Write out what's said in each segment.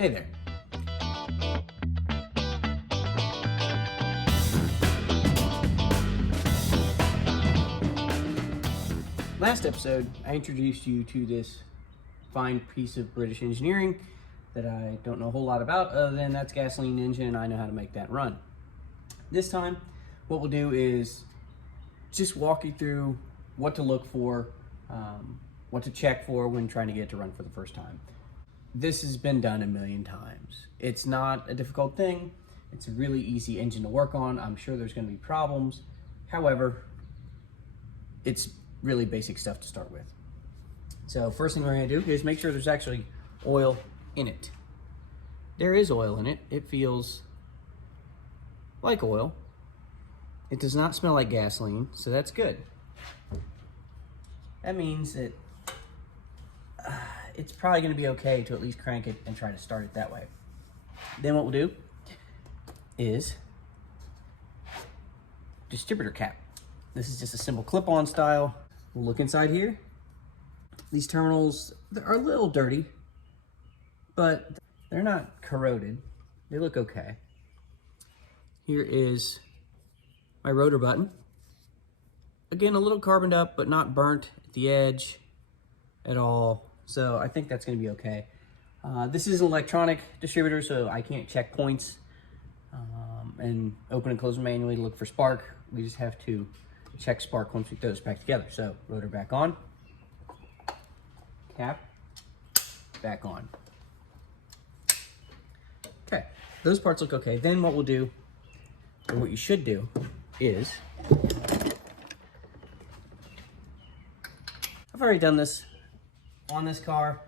Hey there. Last episode, I introduced you to this fine piece of British engineering that I don't know a whole lot about, other than that's a gasoline engine and I know how to make that run. This time, what we'll do is just walk you through what to look for, what to check for when trying to get it to run for the first time. This has been done a million times. It's not a difficult thing. It's a really easy engine to work on. I'm sure there's going to be problems. However, it's really basic stuff to start with. So first thing we're going to do is make sure there's actually oil in it. There is oil in it. It feels like oil. It does not smell like gasoline, so that's good. That means that it's probably going to be okay to at least crank it and try to start it that way. Then what we'll do is distributor cap. This is just a simple clip-on style. We'll look inside here. These terminals are a little dirty, but they're not corroded. They look okay. Here is my rotor button. Again, a little carboned up, but not burnt at the edge at all. So I think that's going to be okay. This is an electronic distributor, so I can't check points and open and close them manually to look for spark. We just have to check spark once we throw this back together. So rotor back on, cap back on. Okay, those parts look okay. Then what we'll do, or what you should do, is I've already done this on this car,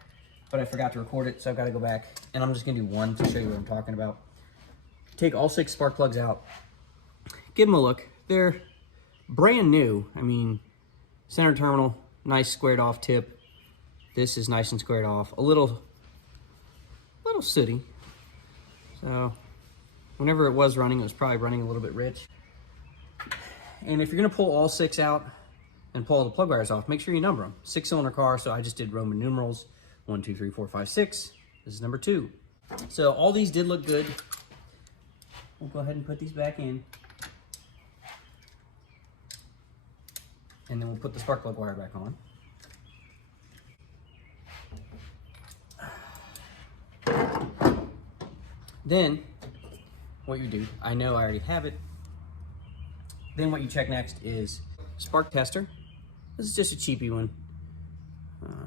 but I forgot to record it, so I've got to go back, and I'm just going to do one to show you what I'm talking about. Take all 6 spark plugs out, give them a look. They're brand new. I mean, center terminal, nice squared off tip. This is nice and squared off. A little sooty. So whenever it was running, it was probably running a little bit rich. And if you're going to pull all 6 out and pull all the plug wires off, make sure you number them. 6-cylinder car, so I just did Roman numerals. 1, 2, 3, 4, 5, 6. This is number 2. So all these did look good. We'll go ahead and put these back in. And then we'll put the spark plug wire back on. Then, what you do, I know I already have it. Then what you check next is spark tester. This is just a cheapy one.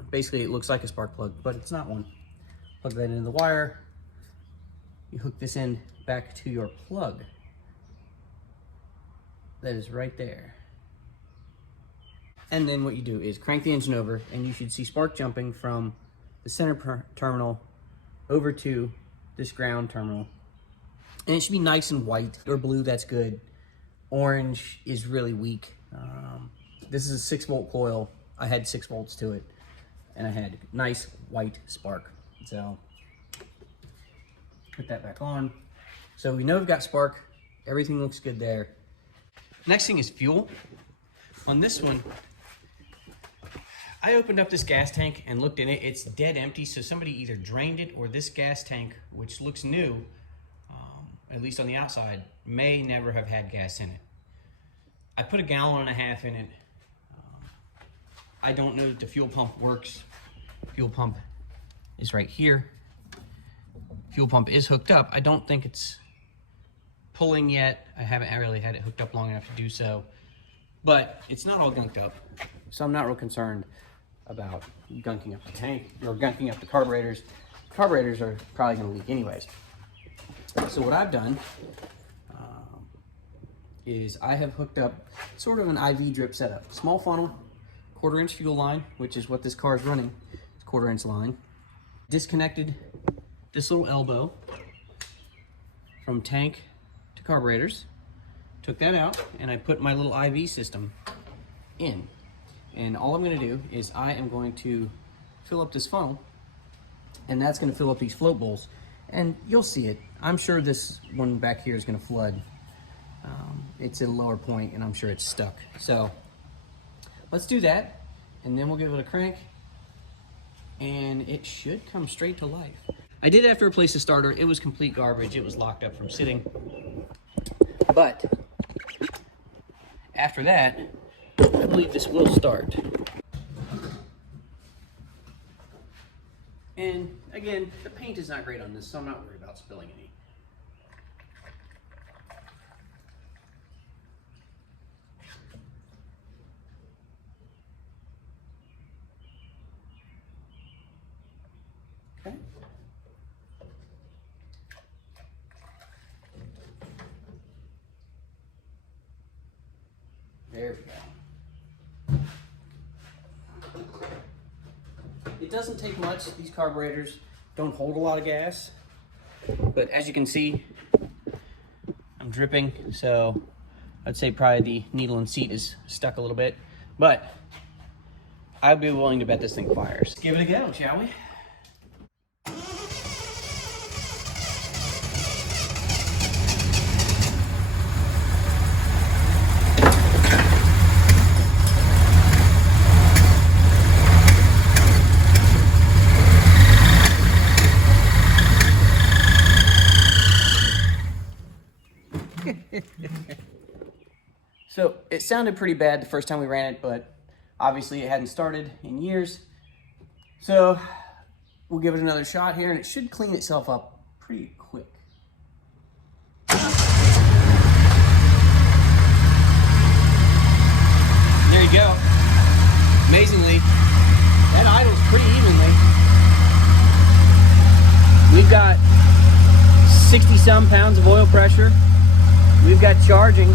Basically, it looks like a spark plug, but it's not one. Plug that into the wire. You hook this end back to your plug. That is right there. And then what you do is crank the engine over, and you should see spark jumping from the center terminal over to this ground terminal. And it should be nice and white or blue, that's good. Orange is really weak. This is a 6-volt coil. I had 6 volts to it, and I had nice white spark. So put that back on. So we know we've got spark. Everything looks good there. Next thing is fuel. On this one, I opened up this gas tank and looked in it. It's dead empty, so somebody either drained it, or this gas tank, which looks new, at least on the outside, may never have had gas in it. I put 1.5 gallons in it. I don't know that the fuel pump works. Fuel pump is right here. Fuel pump is hooked up. I don't think it's pulling yet. I haven't really had it hooked up long enough to do so, but it's not all gunked up. So I'm not real concerned about gunking up the tank or gunking up the carburetors. Carburetors are probably gonna leak anyways. So what I've done is I have hooked up sort of an IV drip setup. Small funnel, 1/4-inch fuel line, which is what this car is running. It's 1/4-inch line. Disconnected this little elbow from tank to carburetors. Took that out, and I put my little IV system in. And all I'm gonna do is I am going to fill up this funnel, and that's gonna fill up these float bowls. And you'll see it. I'm sure this one back here is gonna flood. It's at a lower point, and I'm sure it's stuck. So let's do that, and then we'll give it a crank, and it should come straight to life. I did have to replace the starter. It was complete garbage. It was locked up from sitting. But after that, I believe this will start. And again, the paint is not great on this, so I'm not worried about spilling any. Okay. There we go. It doesn't take much. These carburetors don't hold a lot of gas, but as you can see, I'm dripping, so I'd say probably the needle and seat is stuck a little bit, but I'd be willing to bet this thing fires. Give it a go, shall we? So it sounded pretty bad the first time we ran it, but obviously it hadn't started in years. So we'll give it another shot here and it should clean itself up pretty quick. There you go. Amazingly, that idles pretty evenly. We've got 60 some pounds of oil pressure. We've got charging.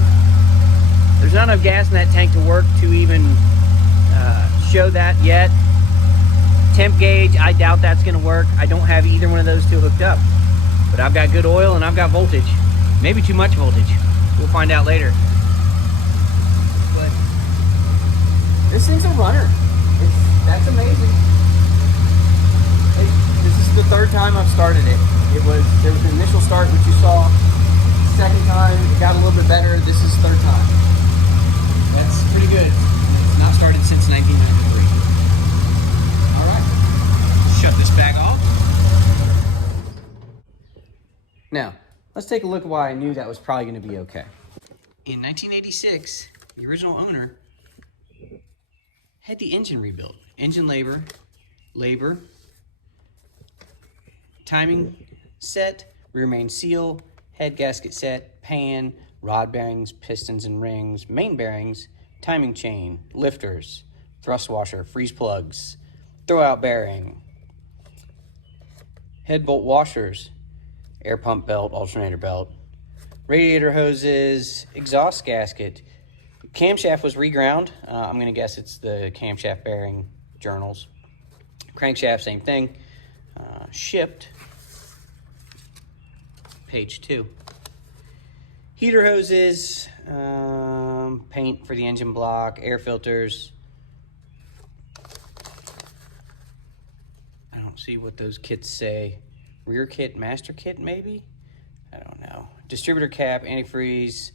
There's not enough gas in that tank to work to even show that yet. Temp gauge, I doubt that's gonna work. I don't have either one of those two hooked up. But I've got good oil and I've got voltage. Maybe too much voltage. We'll find out later. But this thing's a runner. That's amazing. This is the third time I've started it. There was an initial start, which you saw. Second time, it got a little bit better. This is third time. That's pretty good. It's not started since 1993. All right, shut this bag off. Now, let's take a look at why I knew that was probably going to be okay. In 1986, the original owner had the engine rebuilt. Engine labor, timing set, rear main seal, head gasket set, pan, rod bearings, pistons and rings, main bearings, timing chain, lifters, thrust washer, freeze plugs, throwout bearing, head bolt washers, air pump belt, alternator belt, radiator hoses, exhaust gasket. Camshaft was reground. I'm going to guess it's the camshaft bearing journals. Crankshaft, same thing. Shipped. Page 2. Heater hoses, paint for the engine block, air filters. I don't see what those kits say. Rear kit, master kit, maybe? I don't know. Distributor cap, antifreeze,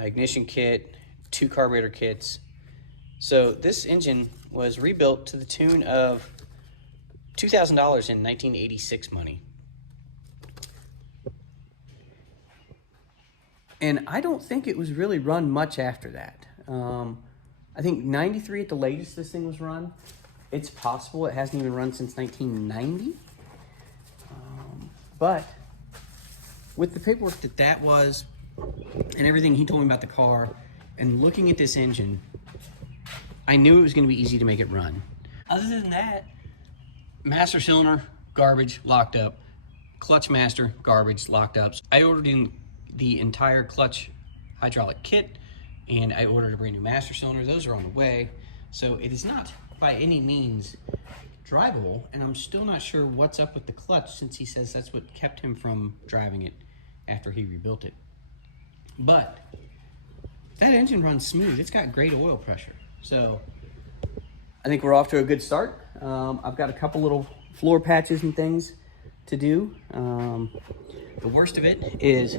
ignition kit, 2 carburetor kits. So this engine was rebuilt to the tune of $2,000 in 1986 money. And I don't think it was really run much after that. I think 93 at the latest this thing was run. It's possible it hasn't even run since 1990. But with the paperwork that was, and everything he told me about the car, and looking at this engine, I knew it was going to be easy to make it run. Other than that, master cylinder, garbage, locked up. Clutch master, garbage, locked up. I ordered in the entire clutch hydraulic kit, and I ordered a brand new master cylinder. Those are on the way. So it is not by any means drivable, and I'm still not sure what's up with the clutch, since he says that's what kept him from driving it after he rebuilt it. But that engine runs smooth. It's got great oil pressure. So I think we're off to a good start. I've got a couple little floor patches and things to do. The worst of it is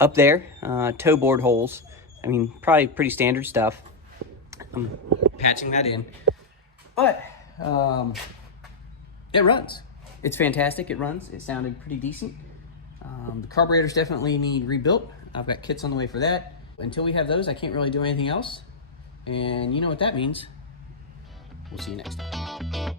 up there, toe board holes. I mean, probably pretty standard stuff. I'm patching that in, but it runs. It's fantastic, it runs. It sounded pretty decent. The carburetors definitely need rebuilt. I've got kits on the way for that. Until we have those, I can't really do anything else. And you know what that means. We'll see you next time.